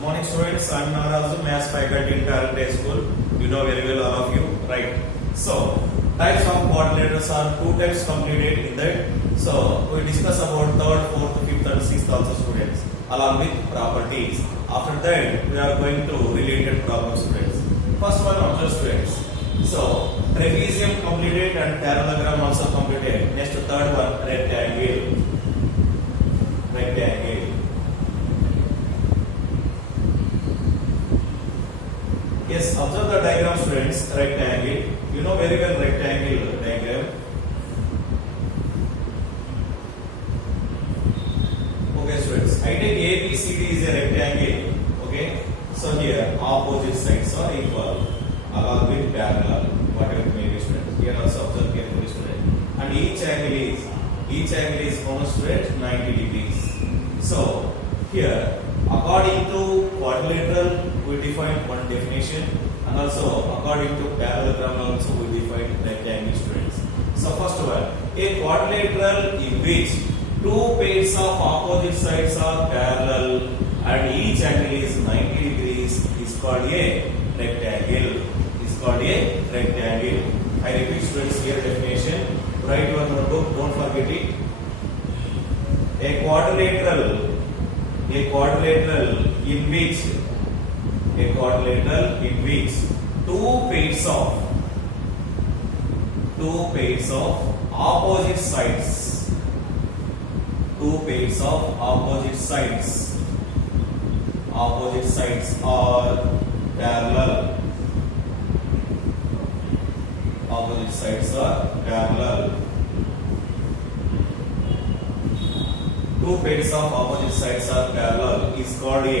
Morning students, I am Nagarazu, Maths faculty in Parent High School. You know very well all of you, right? So, types of quadrilaterals are two types completed in that. So, we discuss about third, fourth, fifth and sixth also students along with properties. After that, we are going to related problems students. First one observe students. So, trapezium completed and parallelogram also completed. Next third one, rectangle. Yes, observe the diagram students, rectangle. You know very well rectangle diagram. Okay students, I take ABCD is a rectangle. Okay, so here opposite sides are equal along with parallel, whatever it may be students. Here also observe carefully students. And each angle is constituted 90 degrees. So here according to quadrilateral we define one definition, and also according to parallelogram also we define rectangle students. So first one, a quadrilateral in which two pairs of opposite sides are parallel and each angle is 90 degrees is called a rectangle. I repeat students here definition. Write your notebook, don't forget it. A quadrilateral in which two pairs of opposite sides are parallel. Two pairs of opposite sides are parallel is called a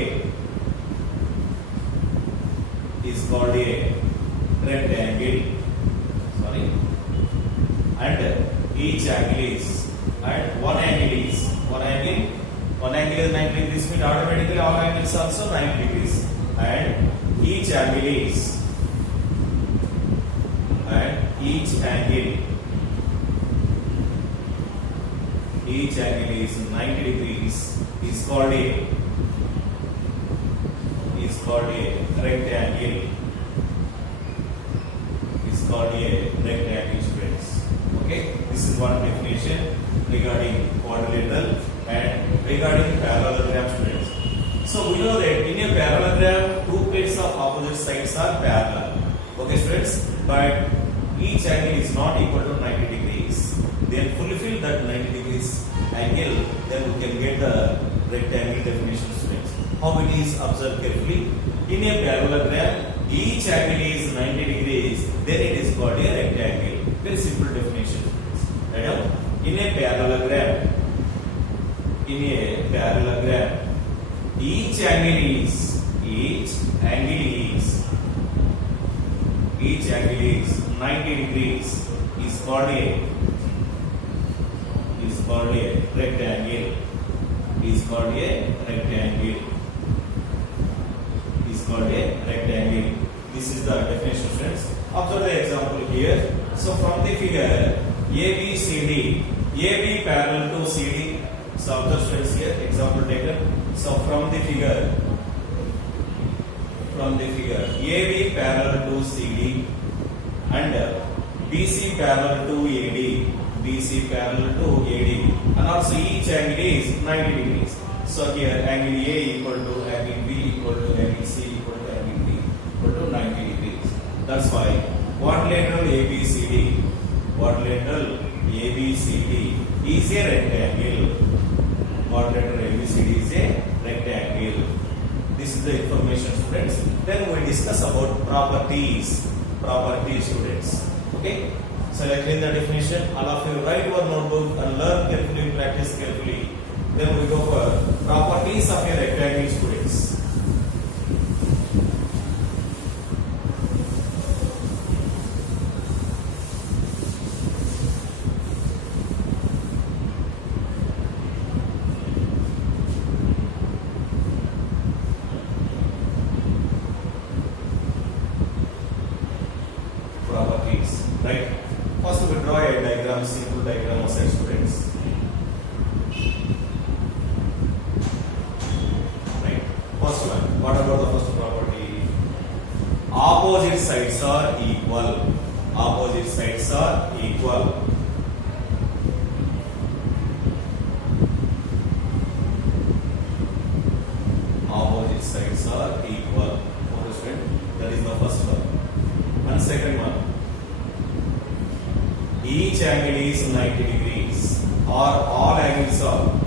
rectangle. And each angle is, and one angle is 90 degrees, means automatically all angles also 90 degrees. And each angle is 90 degrees is called a rectangle. Students. Okay, this is one definition regarding quadrilateral and regarding parallelogram students. So we know that in a parallelogram two pairs of opposite sides are parallel. Okay students, but each angle is not equal to 90 degrees. Then fulfill that 90 degrees angle, then we can get the rectangle definition students. How it is, observe carefully. In a parallelogram, each angle is 90 degrees, then it is called a rectangle. Very simple definition students. Right? In a parallelogram, each angle is 90 degrees is called a rectangle. This is the definition students. Observe the example here. So from the figure ABCD, AB parallel to CD. So observe students here, example taken. So from the figure AB parallel to CD and BC parallel to AD, and also each angle is 90 degrees. So here angle A equal to angle B equal to angle C equal to angle D equal to 90 degrees. That's why quadrilateral ABCD is a rectangle. This is the information students. Then we discuss about properties students. Okay. So I clean the definition. All of you write your notebook and learn carefully, practice carefully. Then we go for properties of a rectangle students. Right? First we draw a diagram, simple diagram of such students. Right? What about the first property? Opposite sides are equal. Opposite sides are equal. Opposite sides are equal. That is the first one. And second one. Each angle is 90 degrees. Or all angles are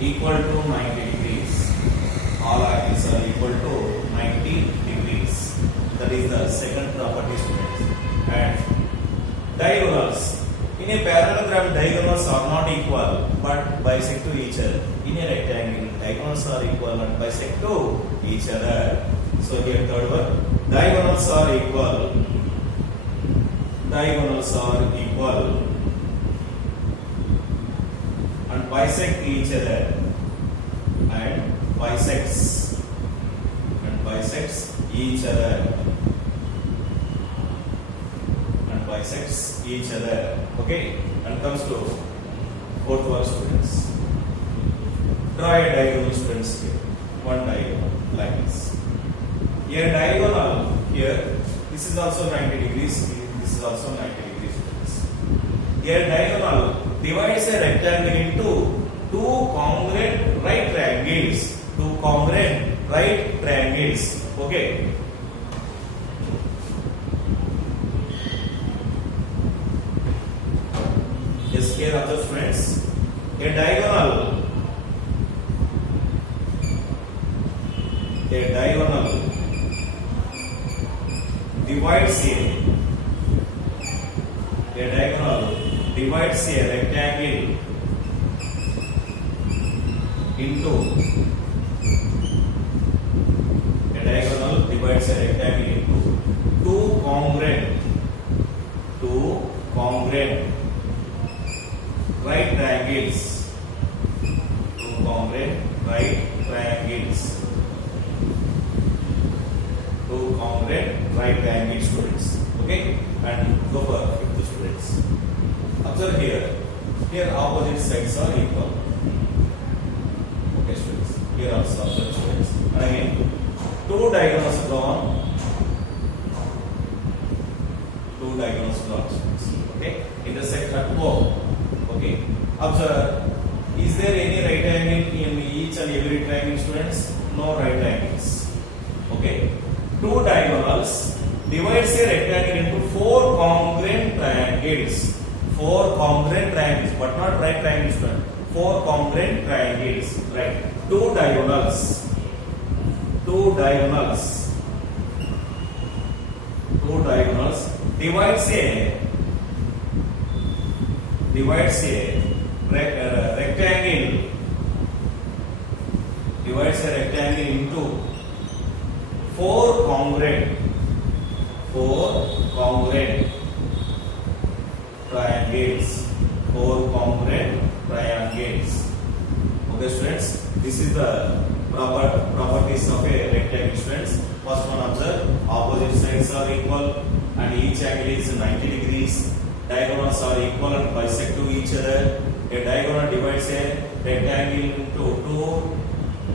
equal to 90 degrees. All angles are equal to 90 degrees. That is the second property, students. And diagonals. In a parallelogram, diagonals are not equal but bisect to each other. In a rectangle, diagonals are equal and bisect to each other. So here third one. Diagonals are equal. Diagonals are equal and bisect each other. And bisects each other. And bisects each other. Okay? And comes to fourth one, students. Draw a diagonal, students, here. One diagonal like this. Here diagonal here. This is also 90 degrees. This is also 90 degrees, students. Here diagonal divides a rectangle into two congruent right triangles. Two congruent right triangles. Okay. Yes, here observe, friends. A diagonal divides a rectangle into two congruent right triangles. Two congruent right triangles. Two congruent right triangles, students. Okay, and go for fifth, students. Observe here. Here opposite sides are equal. Okay, students. Here also observe, students. And again, two diagonals drawn. Two diagonals drawn, students. Okay, intersect at O. Okay, observe. Is there any right angle in each and every triangle, students? No right angles. Okay, two diagonals divides a rectangle into four congruent triangles. Four congruent triangles, but not right triangles, students. Four congruent triangles. Right. Two diagonals divides a rectangle into four congruent triangles. Four congruent triangles. Okay, students, this is the properties of a rectangle, students. First one, observe, opposite sides are equal and each angle is 90 degrees. Diagonals are equal and bisect to each other. A diagonal divides a rectangle into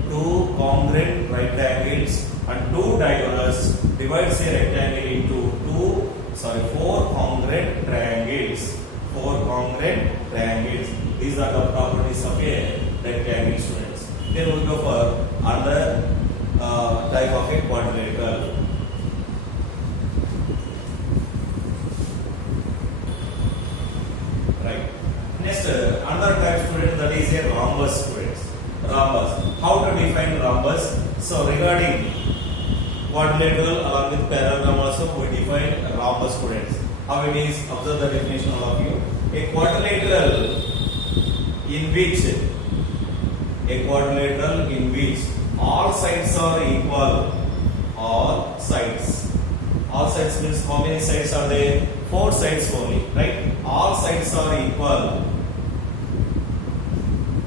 two congruent right triangles, and two diagonals divides a rectangle into four congruent triangles. Four congruent triangles. These are the properties of a rectangle, students. Then we will go for another type of a quadrilateral. Right. Next, another type, student, that is a rhombus, students. Rhombus. How to define rhombus? So regarding quadrilateral along with parallelogram also we define rhombus, students. How it is? Observe the definition, all of you. A quadrilateral in which all sides are equal. All sides means how many sides are there? Four sides only, right? All sides are equal.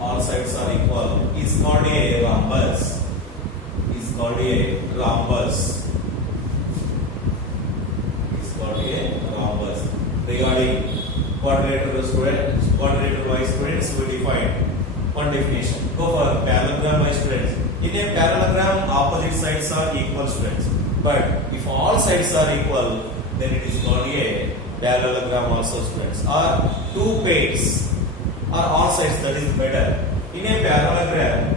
All sides are equal. Is called a rhombus. Regarding Quadrilateral wise students, we define one definition. Go for parallelogram wise students. In a parallelogram, opposite sides are equal students. But if all sides are equal, then it is called a parallelogram also students. Or two pairs or all sides, that is better. In a parallelogram,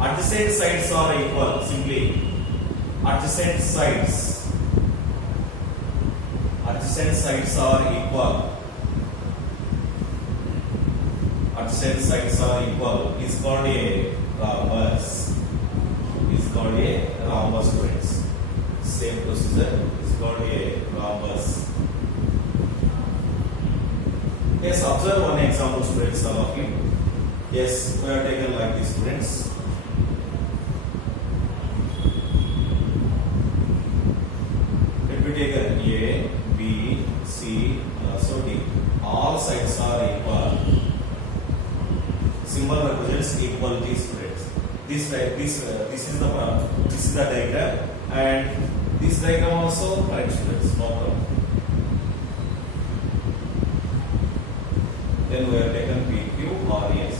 adjacent sides are equal. Simply, adjacent sides are equal. Adjacent sides are equal. Is called a rhombus. Students. Same procedure is called a rhombus. Yes, observe one example, students, all of you. Yes, we are taken like this, students. Let me take a B, C, so D. All sides are equal. Symbol represents equality, students. This is the diagram, and this diagram also correct, students. No problem. Then we have taken PQ, RS.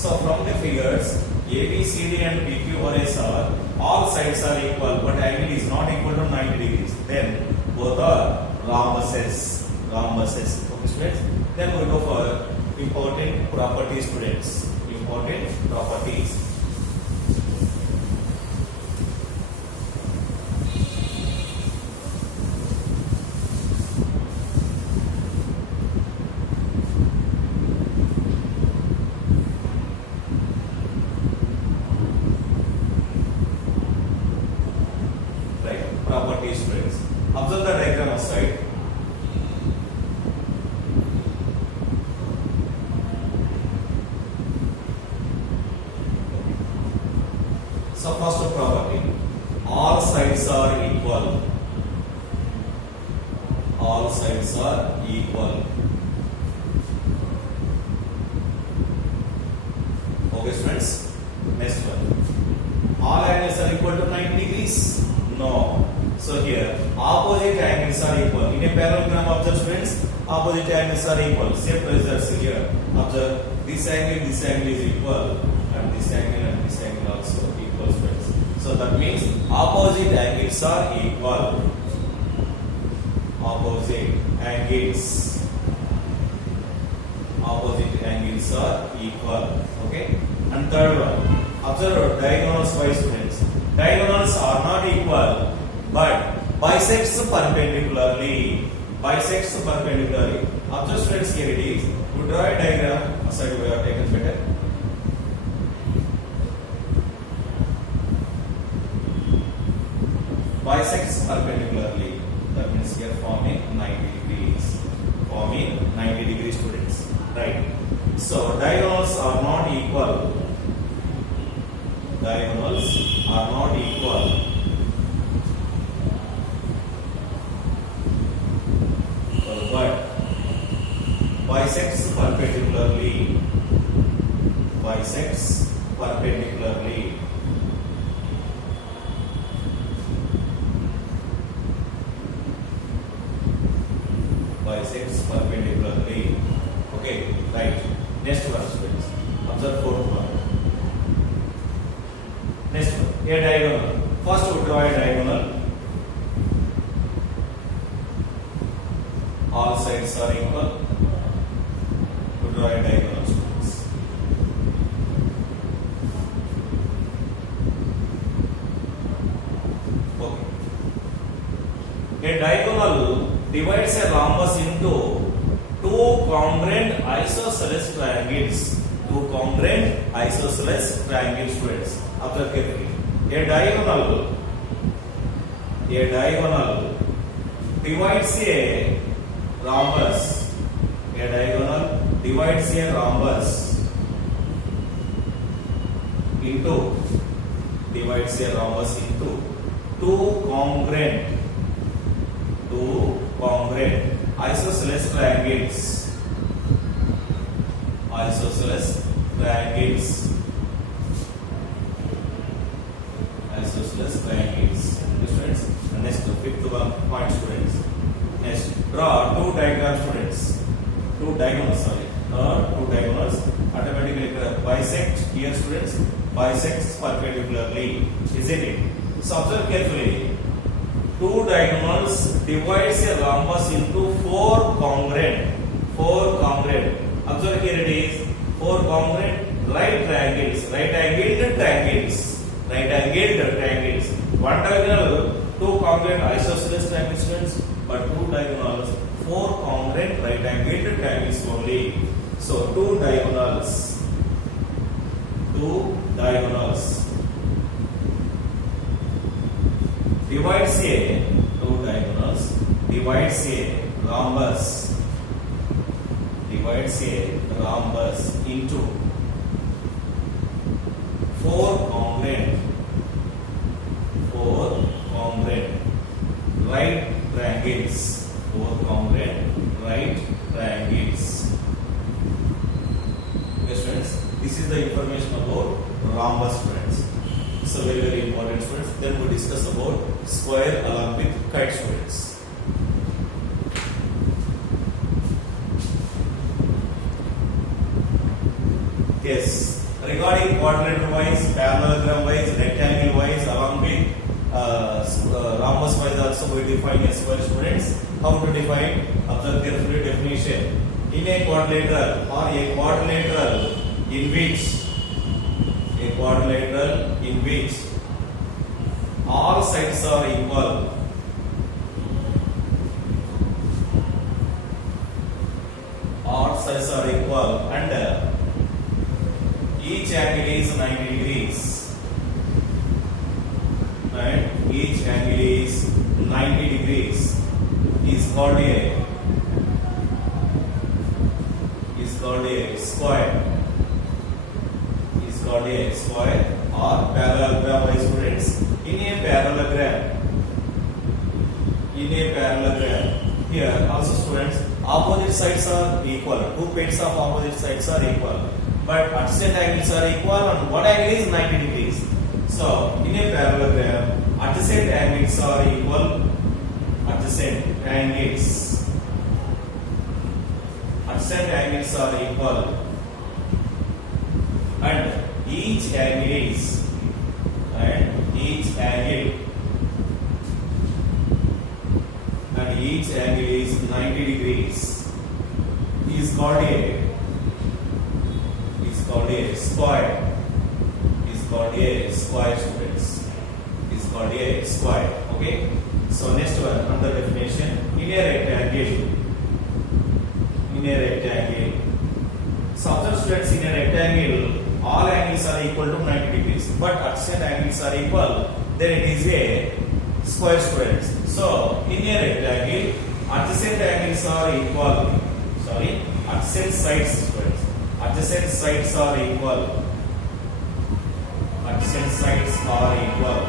So from the figures, ABCD and PQ, RS are all sides are equal, but angle is not equal to 90 degrees. Then both are rhombuses. Okay, students. Then we go for important properties, students. Important properties. Properties, students. Observe the diagram aside. So first property, all sides are equal. All sides are equal. Okay, students. Next one. All angles are equal to 90 degrees. No. So here, opposite angles are equal. In a parallelogram, observe, students, opposite angles are equal. Same procedure here. Observe, this angle is equal, and this angle also equal, students. So that means opposite angles are equal. Opposite angles are equal. Okay. And third one, observe diagonals wise, students. Diagonals are not equal, but bisects perpendicularly. Observe, students, here it is. We draw a diagram. Aside we have taken better. Bisects perpendicularly. That means here forming 90 degrees. Students. Right. So diagonals are not equal. But bisects perpendicularly. Okay, right. Next one, students. Observe fourth one. Next one, a diagonal. First we draw a diagonal. All sides are equal. We draw a diagonal, students. Okay. A diagonal divides a rhombus into two congruent isosceles triangles. Students. Observe carefully. A diagonal divides a rhombus. Into two congruent isosceles triangles. Students. And next, the fifth one point, students. Next, draw two diagrams, students. Two diagonals, sorry. Two diagonals. Automatically bisect here, students. Bisects perpendicularly, isn't it? So observe carefully. Two diagonals divides a rhombus into four congruent. Observe here it is four congruent right triangles. Right angled triangles. One diagonal, two congruent isosceles triangles, students, but two diagonals, four congruent right angled triangles only. So two diagonals divides a rhombus into four congruent right triangles. Okay, students, this is the information about rhombus, friends. So very important, students. Then we discuss about square along with kite, students. Yes, regarding quadrilateral wise, parallelogram wise, rectangle wise, along with rhombus wise also we define a square, students. How to define? Observe carefully definition. In a quadrilateral in which all sides are equal, and each angle is 90 degrees, is called a square or parallelogram wise, students. In a parallelogram here also, students, opposite sides are equal. Two pairs of opposite sides are equal, but adjacent angles are equal and one angle is 90 degrees. So in a parallelogram, adjacent angles are equal. And each angle is 90 degrees. Is called a square. Students. Is called a square. Okay. So next one, another definition. In a rectangle. So observe, students, in a rectangle, all angles are equal to 90 degrees, but adjacent angles are equal. Then it is a square, students. So in a rectangle, adjacent angles are equal. Adjacent sides, students. Adjacent sides are equal. Adjacent sides are equal.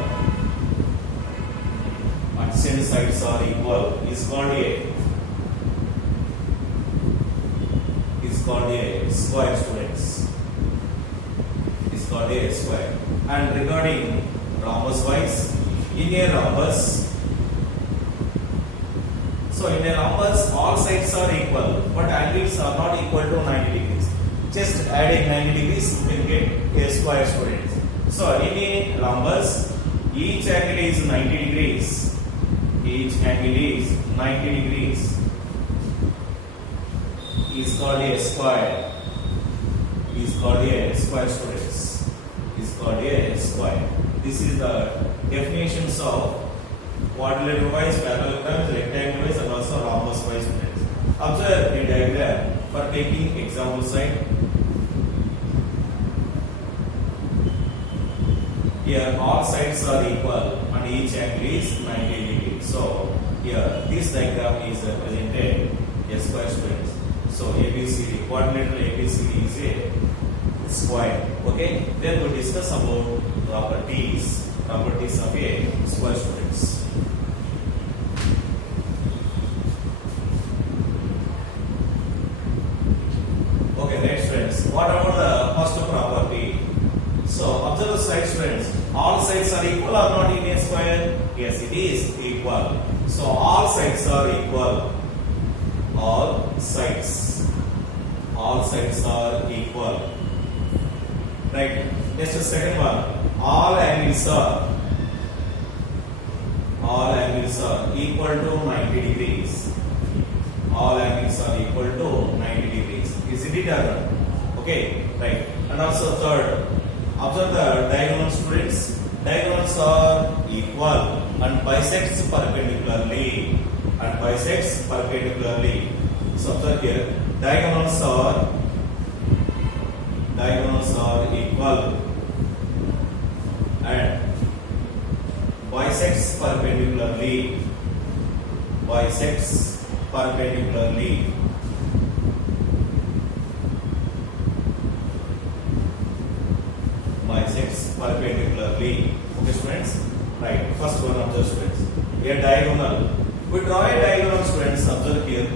Is called a square, students. Is called a square. And regarding rhombus wise, in a rhombus, all sides are equal, but angles are not equal to 90 degrees. Just adding 90 degrees, you can get a square, students. So in a rhombus, each angle is 90 degrees. Is called a square. Students. Is called a square. This is the definitions of quadrilateral wise, parallelogram, rectangle wise, and also rhombus wise, students. Observe a diagram for taking example side. Here all sides are equal and each angle is 90 degrees. So here this diagram is represented a square, students. So ABCD, quadrilateral ABCD is a square. Okay. Then we discuss about properties of a square, students. Okay, next, friends. What about the first property? So observe the sides, friends. All sides are equal or not in a square? Yes, it is equal. So all sides are equal. All sides are equal. Right. Next, the second one. All angles are equal to 90 degrees. All angles are equal to 90 degrees. Is it or not? Okay, right. And also third, observe the diagonal, students. Diagonals are equal and bisects perpendicularly. So observe here, diagonals are equal and bisects perpendicularly. Okay, students. Right. First one, observe, students. A diagonal. We draw a diagonal, students. Observe here.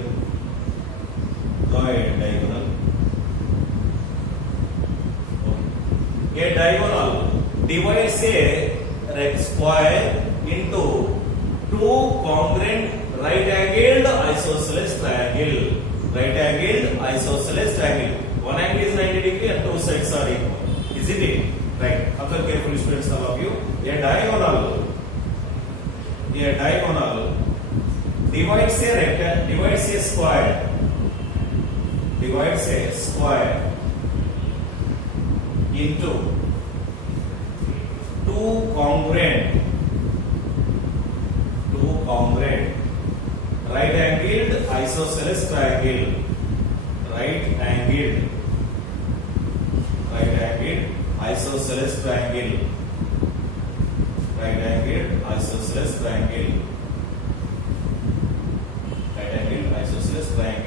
Draw a diagonal. A diagonal divides a red square into two congruent right-angled isosceles triangle. One angle is 90 degree and two sides are equal. Is it? Right. Observe carefully, students, all of you. A diagonal divides a square into two congruent right-angled isosceles triangle.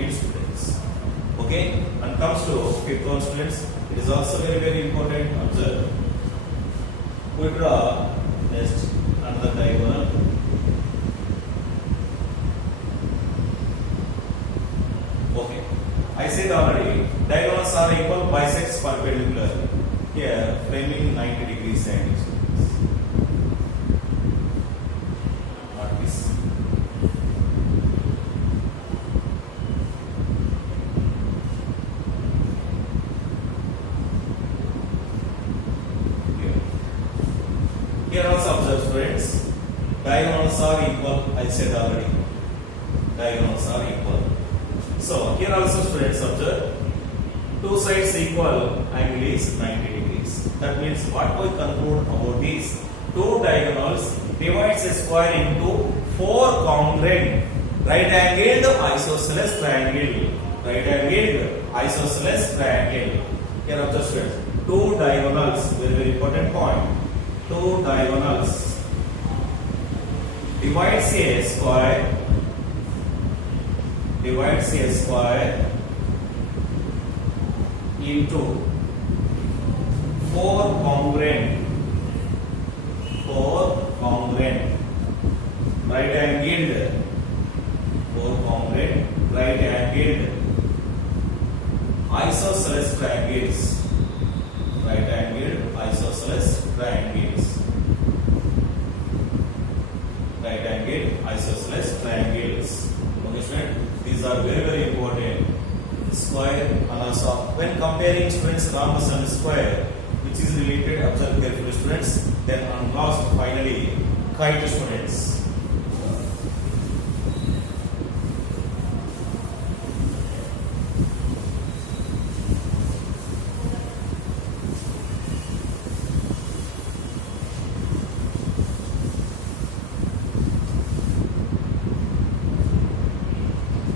Students. Okay, and comes to fifth one, students. It is also very, very important. Observe. We draw next another diagonal. Okay, I said already, diagonals are equal, bisects perpendicular. Here, framing 90 degrees angle. What is? Here also observe, students. Diagonals are equal. I said already. Diagonals are equal. So here also, students, observe. Two sides equal, angle is 90 degrees. That means what we conclude about these two diagonals divides a square into four congruent right-angled isosceles triangle. Here observe, students. Two diagonals, very, very important point. Two diagonals divides a square into four congruent right-angled isosceles triangles. Okay, students, these are very, very important. Square and also when comparing, students, rhombus and square, which is related, observe carefully, students. Then on last, finally, kite, students.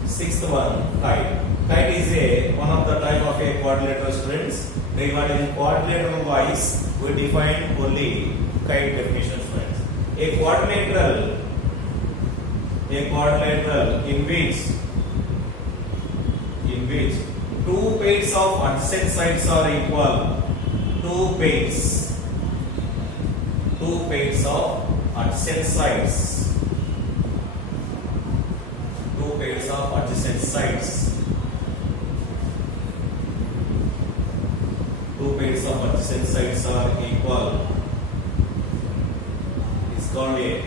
Sixth one, kite. Kite is one of the type of a quadrilateral, students. Regarding quadrilateral wise, we define only kite definition, students. A quadrilateral in which two pairs of adjacent sides are equal. Two pairs of adjacent sides. Two pairs of adjacent sides are equal. It's called a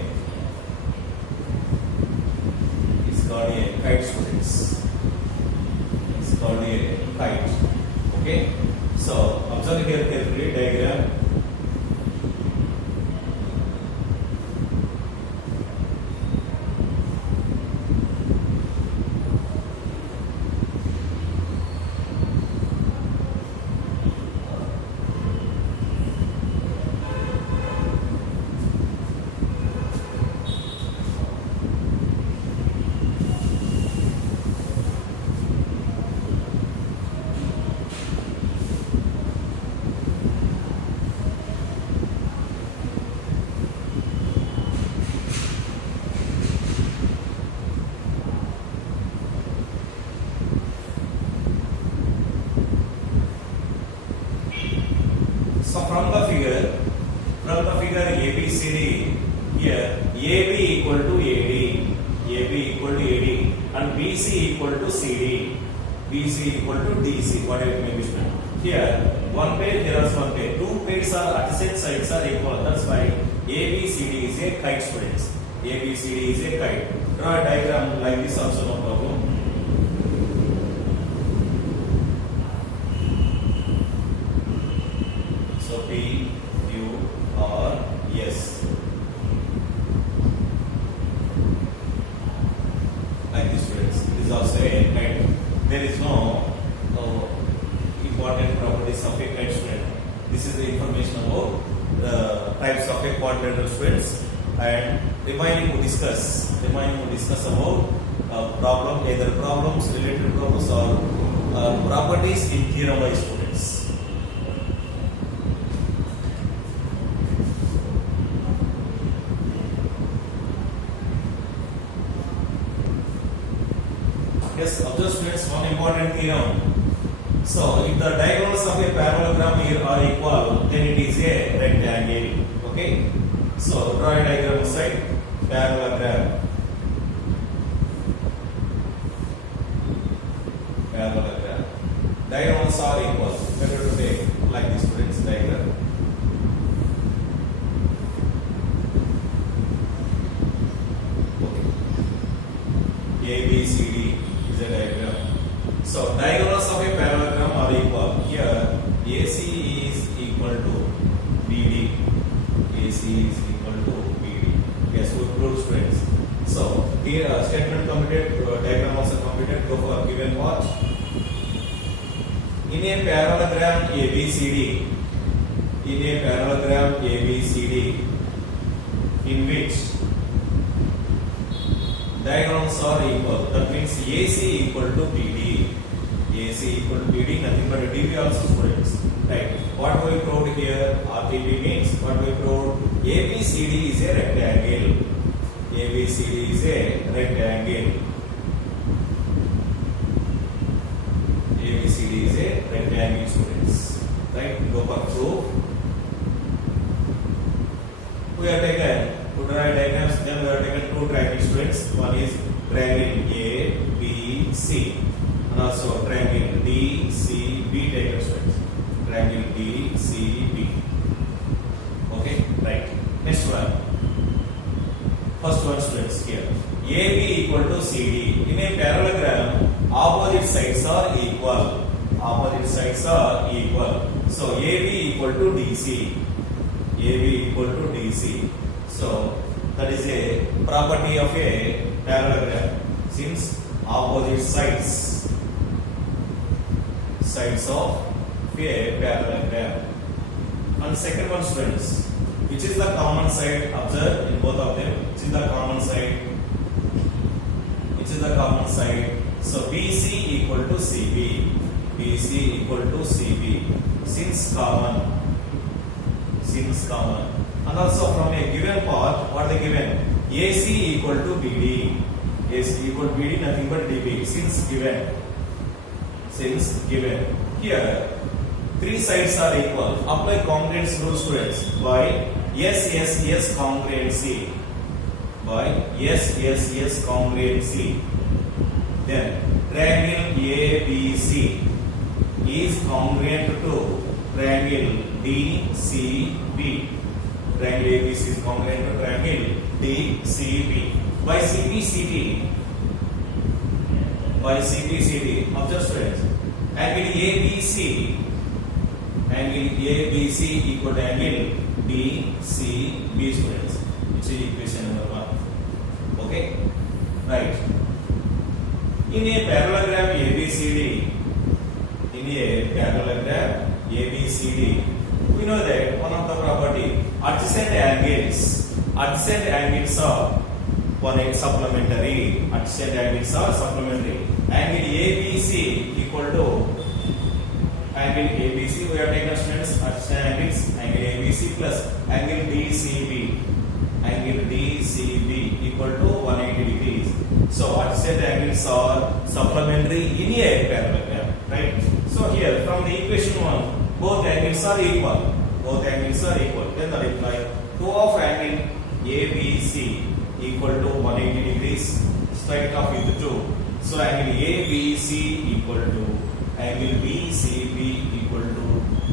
called a kite, students. It's called a kite. Okay. So observe here carefully diagram. So from the figure ABCD, here AB equal to AD equal to AD, and BC equal to CD, BC equal to DC, whatever it may be. Here one pair, here is one pair. Two pairs are adjacent sides are equal. That's why ABCD is a kite, students. ABCD is a kite. Draw a diagram like this also, no problem. So P, Q, R, S. Like this, students. This is also a kite. There is no important properties of a kite, student. This is the information about the types of a quadrilateral, students. And remaining to discuss about problem, either problems, related problems, or properties in theorem wise, students. Yes, observe, students, one important theorem. So, if the diagonals of a parallelogram here are equal, then it is a rectangle. Okay. So, draw a diagram side parallelogram. Parallelogram. Diagonals are equal. Better to take like this, students, diagram. Okay. A, B, C, D is a diagram. So, diagonals of a parallelogram are equal. Here, AC is equal to BD. AC is equal to BD. Yes, we proved, students. So, here statement completed, diagram also completed. Go for given part. In a parallelogram ABCD, in which diagonals are equal, that means AC equal to BD. AC equal to BD, nothing but DB also, students. Right. What we proved here, RTB means what we proved, ABCD is a rectangle. ABCD is a rectangle. ABCD is a rectangle, students. Right. Go for proof. We have taken to draw diagrams, then we have taken two triangles, students. One is triangle A, B, C, and also triangle D, C, B taken, students. Triangle D, C, B. Okay, right. Next one. First one, students, here. AB equal to CD. In a parallelogram, opposite sides are equal. Opposite sides are equal. So AB equal to DC. AB equal to DC. So that is a property of a parallelogram. Since opposite sides of a parallelogram. And second one, students, which is the common side? Observe in both of them. Which is the common side? Which is the common side? So BC equal to CB. BC equal to CB. Since common. And also from a given part, what they given? AC equal to BD. AC equal to BD, nothing but DB. Since given. Here, three sides are equal. Apply congruence rule, students. By S congruency. Then triangle ABC is congruent to triangle DCB. Triangle ABC is congruent to triangle DCB. By CPCT, by CPCD. Observe students. Angle ABC equal to angle DCB students. Which is equation number 1. Okay, right. In a parallelogram ABCD, we know that one of the property adjacent angles are one supplementary. Adjacent angles are supplementary. Angle ABC equal to angle ABC. We have taken students adjacent angles, angle ABC plus angle DCB. Angle DCB equal to 180 degrees. So adjacent angles are supplementary in a parallelogram, right? So here from the equation 1, both angles are equal. Then the reply 2 of angle ABC equal to 180 degrees. Strike it off with 2. So angle ABC equal to angle BCB equal to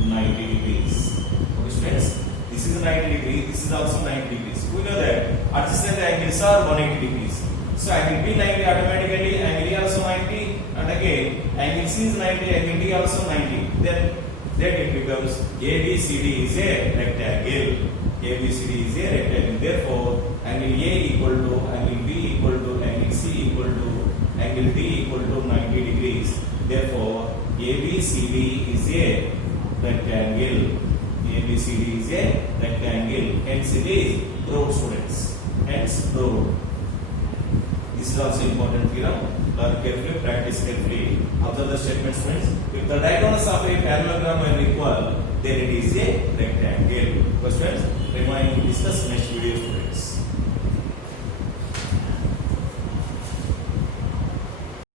90 degrees. Okay students, this is 90 degrees, this is also 90 degrees. We know that adjacent angles are 180 degrees. So angle B 90 automatically, angle A also 90, and again angle C is 90, angle D also 90. Then it becomes ABCD is a rectangle. ABCD is a rectangle. Therefore, angle A equal to angle B equal to angle C equal to angle D equal to 90 degrees. Therefore, ABCD is a rectangle. ABCD is a rectangle. Hence, it is proved, students. Hence, proved. This is also important theorem. Learn carefully, practice carefully. Observe the statement, students. If the diagonals of a parallelogram are equal, then it is a rectangle. Questions? Remain discuss next video.